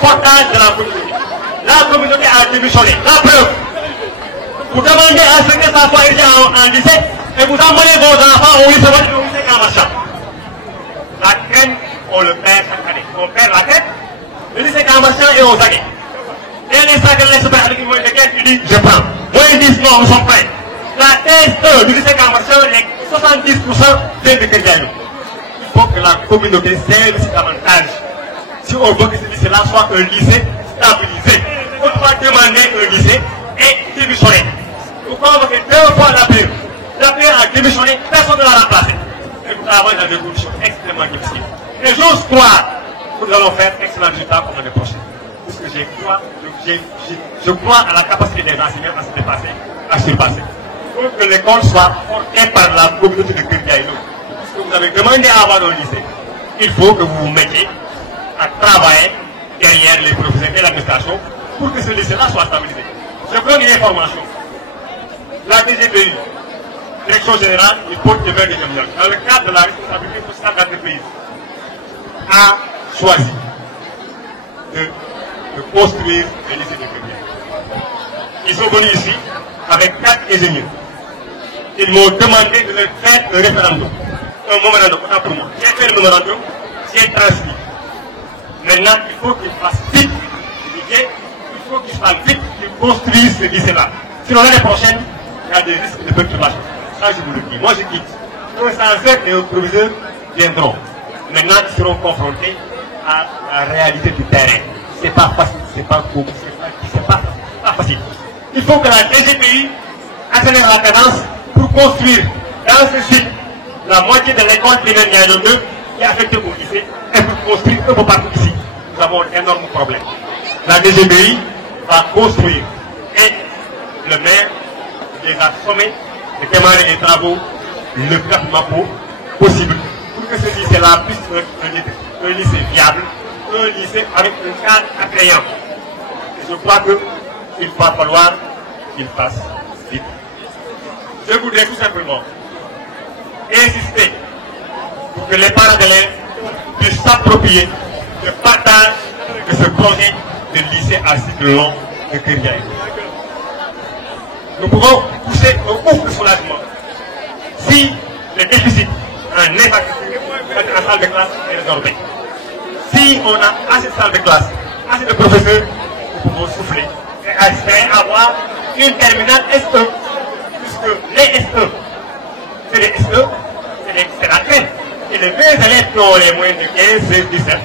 portage de la communauté. La communauté a démissionné. La preuve, vous demandez à ce que ça soit été en lycée et vous emmenez vos enfants au lycée Kamarcha. La crème, on le perd chaque année. On perd la crème, le lycée Kamarcha et on zague. Et les sacs de l'expert avec moins de quel il dit je prends. Moi ils disent non, nous sommes prêts. La thèse du lycée Kamarcha, les 70% viennent de Kédiaïo. Il faut que la communauté saisisse davantage. Si on veut que ce lycée-là soit un lycée stabilisé, on doit demander un lycée et démissionner. Vous convoquez 2 fois l'appel. L'appel a démissionné, personne ne l'a remplacé. Et nous travaillons dans des conditions extrêmement difficiles. Et j'ose croire que nous allons faire excellent résultat pour l'année prochaine. Parce que je crois à la capacité des enseignants à se dépasser, à se passer. Pour que l'école soit portée par la communauté de Kédiaïo. Parce que vous avez demandé à avoir un lycée. Il faut que vous vous mettiez à travailler derrière les professeurs et l'administration pour que ce lycée-là soit stabilisé. Je prends une information. La DGPI, Direction Générale du Pôle de Mer de Djamnyang, dans le cadre de la responsabilité sociale d'entreprise, a choisi de construire le lycée de Kédiaïo. Ils sont venus ici avec 4 ingénieurs. Ils m'ont demandé de leur faire un référendum. Un mémorandum, pas pour moi. J'ai fait le mémorandum, j'ai transmis. Maintenant, il faut qu'ils fassent vite. Il faut qu'ils fassent vite, qu'ils construisent ce lycée-là. Sinon, l'année prochaine, il y a des risques de perturbation. Ça, je vous le dis. Moi, je quitte. Un censeur et un proviseur viendront. Maintenant, ils seront confrontés à la réalité du terrain. C'est pas facile, c'est pas court, c'est pas facile. Il faut que la DGPI accélère la cadence pour construire dans ce site la moitié de l'école primaire Niaïno 2 qui est affectée au lycée et pour construire un peu partout ici. Nous avons un énorme problème. La DGPI va construire et le maire les a sommés de démarrer les travaux le plus rapidement possible pour que ce lycée-là puisse être un lycée viable, un lycée avec un cadre attrayant. Et je crois qu'il va falloir qu'il fasse vite. Je voudrais tout simplement insister pour que les parents d'élèves puissent s'approprier le partage de ce projet de lycée à cycle long de Kédiaïo. Nous pouvons pousser un ouf de soulagement si le déficit en infrastructure en salle de classe est résorbé. Si on a assez de salles de classe, assez de professeurs, nous pouvons souffler et espérer avoir une terminale S1. Puisque les S1, c'est les S1, c'est la clé. Et les 20 élèves qui ont les moyens de 15, 16, 17,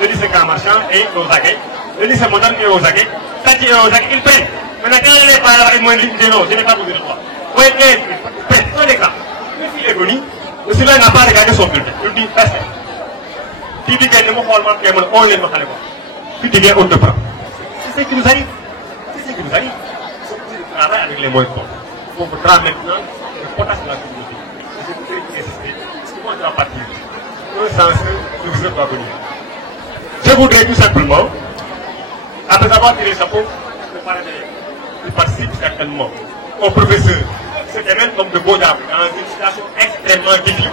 le lycée Kamarchan et Ozagé, le lycée moderne et Ozagé, Tati et Ozagé, ils prennent. Maintenant, quand ils parlent avec moins de non, je n'ai pas besoin de toi. Moins 15, ils prennent. C'est un exemple. Une fille est venue, le Sylvain n'a pas regardé son bulletin. Il dit, reste. Il dit qu'il ne m'a pas fait mon on est le Mahalego. Puis il dit, on te prend. C'est ce qui nous arrive. C'est ce qui nous arrive. Il faut que tu travailles avec les moyens de toi. Il faut que tu travailles maintenant le potasse de la communauté. Je voudrais insister. Comment tu vas partir? Un sens, le vous doit venir. Je voudrais tout simplement, après avoir tiré le chapeau, le parent d'élèves, il participe certainement au professeur. C'était même comme de beaux dames, dans une situation extrêmement difficile.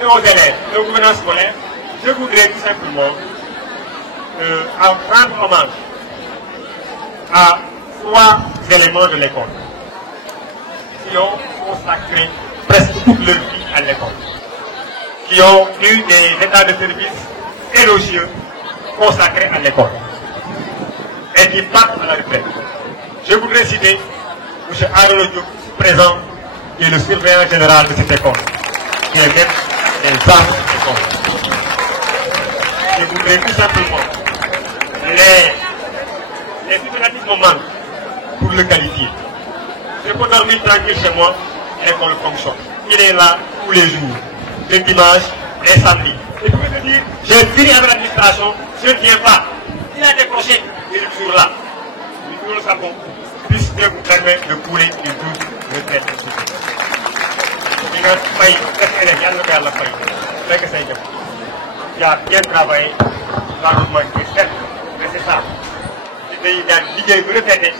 Et aux élèves, et au gouvernement scolaire, je voudrais tout simplement rendre hommage à 3 éléments de l'école qui ont consacré presque toute leur vie à l'école, qui ont eu des états de service élogieux consacrés à l'école et qui partent à la retraite. Je voudrais citer M. Arnaud Diop, présent, qui est le surveillant général de cette école, qui est maître des armes de cette école. Je voudrais tout simplement les superlatifs me manquent pour le qualifier. Je peux dormir tranquille chez moi, l'école fonctionne. Il est là tous les jours, les dimanches, les samedis. Et pour me dire, j'ai fini avec l'administration, je ne viens pas. Il a décroché, il est toujours là. Nous le savons, puisque Dieu vous permet de couler une douce retraite. Il a bien travaillé, l'environnement qui est certes, mais c'est ça. Il y a l'idée de retraiter,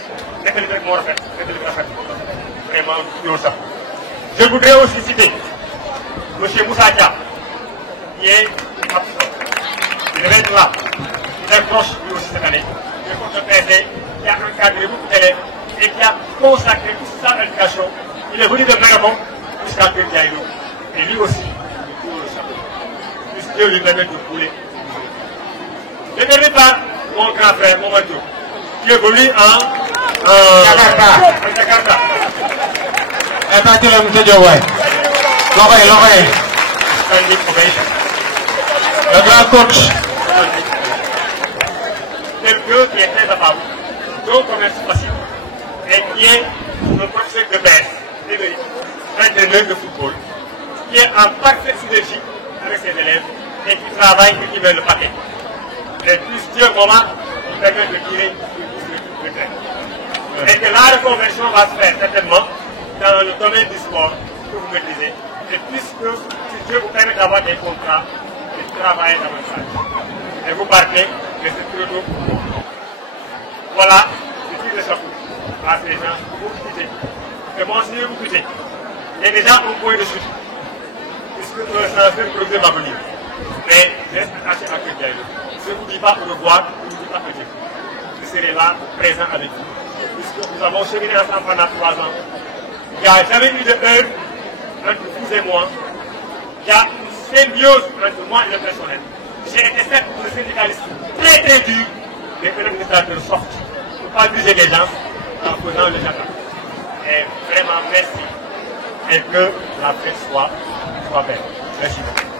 c'est le fait mon fait, c'est le fait. Vraiment, nous le savons. Je voudrais aussi citer M. Moussa Dia, qui est absent. Il reste là. Il est Dieu lui permet de couler. Je ne pas mon grand frère, mon Dieu, qui évolue en Jakarta. Eh bien, tu l'as mis de ouais. L'oreille. Le grand coach. Quelqu'un qui est très capable, dont commerce facile, et qui est un professeur de PS, entraîneur de football, qui est en parfaite synergie avec ses élèves et qui travaille et qui met le paquet. Et plusieurs moments, il permet de tirer le terrain. Et que la reconversion va se faire certainement dans le domaine du sport que vous maîtrisez. Et puisque si Dieu vous permet d'avoir des contrats, de travailler davantage. Et vous partez, mais c'est trop tôt. Voilà, je dis le chapeau à ces gens pour vous quitter. Et moi aussi, vous quittez. Il y a déjà un point de chute. Puisque c'est un projet va venir. Mais reste attaché à que Dieu. Je ne vous dis pas au revoir, je ne vous dis pas que Dieu. Je serai là, présent avec vous. Puisque nous avons cheminé ensemble pendant 3 ans. Il n'y a jamais eu de heure entre vous et moi. Il y a une symbiose entre moi et le personnel. J'ai été certes pour le syndicaliste très très dur, mais un administrateur soft. Il ne faut pas abuser les gens en faisant le jardin. Et vraiment merci. Et que la fête soit belle. Merci beaucoup.